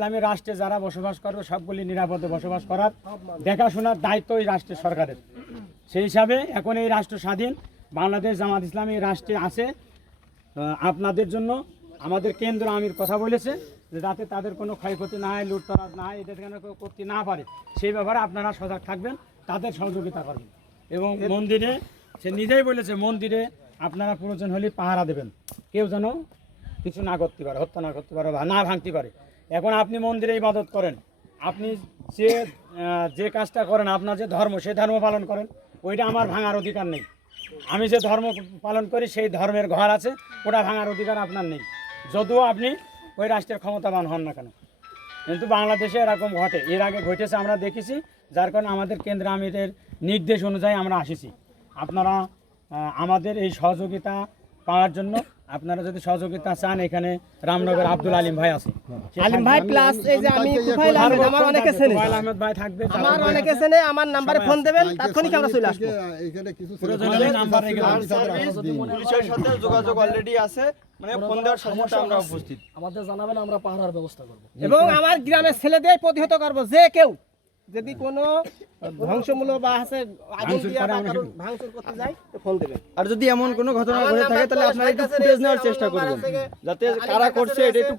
ইসলামী রাষ্ট্রে যারা বসবাস করবে সবগুলি নিরাপদে বসবাস করার দেখাশোনার দায়িত্ব এই রাষ্ট্রের সরকারের। সেই হিসাবে এখন এই রাষ্ট্র স্বাধীন, বাংলাদেশ জামাত ইসলামী রাষ্ট্রে আছে। আপনাদের জন্য আমাদের কেন্দ্র আমির কথা বলেছে যে যাতে তাদের কোনো ক্ষয়ক্ষতি না হয়, লুটতরাজ না হয়, এদের যেন কেউ করতে না পারে, সেই ব্যাপারে আপনারা সজাগ থাকবেন, তাদের সহযোগিতা করবেন। এবং মন্দিরে সে নিজেই বলেছে মন্দিরে আপনারা প্রয়োজন হলে পাহারা দেবেন, কেউ যেন কিছু না করতে পারে, হত্যা না করতে পারে বা না ভাঙতে পারে। এখন আপনি মন্দিরে ইবাদত করেন, আপনি যে কাজটা করেন, আপনার যে ধর্ম সে ধর্ম পালন করেন, ওইটা আমার ভাঙার অধিকার নেই। আমি যে ধর্ম পালন করি সেই ধর্মের ঘর আছে, ওটা ভাঙার অধিকার আপনার নেই, যদিও আপনি ওই রাষ্ট্রের ক্ষমতাবান হন না কেন। কিন্তু বাংলাদেশে এরকম ঘটে, এর আগে ঘটেছে, আমরা দেখেছি, যার কারণে আমাদের কেন্দ্র আমিরের নির্দেশ অনুযায়ী আমরা আসিছি। আপনারা আমাদের এই সহযোগিতা পাওয়ার জন্য আপনারা যদি সহযোগিতা চান, এখানে রামনগর আব্দুল আলিম ভাই আছে, আলিম ভাই প্লাস এই যে আমি তুফাইল আহমেদ, আমার অনেকে চেনে, তুফাইল আহমেদ ভাই থাকবে, আমার অনেকে চেনে, আমার নাম্বারে ফোন দেবেন, তাৎক্ষণিক আমরা চলে আসবো। এখানে কিছু প্রয়োজনে নাম্বার রেখে দেবেন। পুলিশের সাথে যোগাযোগ অলরেডি আছে, মানে ফোন দেওয়ার সাথে সাথে আমরা উপস্থিত। আমাদের জানাবেন, আমরা পাহারার ব্যবস্থা করব। এবং আমার গ্রামের ছেলেদের প্রতিহত করবো, যে কেউ যদি কোনো ধ্বংসমূলক বা আছে আগুন দিয়া বা কারোর ভাঙচুর করতে যায় তো ফোন দেবেন। আর যদি এমন কোনো ঘটনা ঘটে থাকে তাহলে আপনারা একটু ফুটেজ নেওয়ার চেষ্টা করবেন, যাতে কারা করছে এটা একটু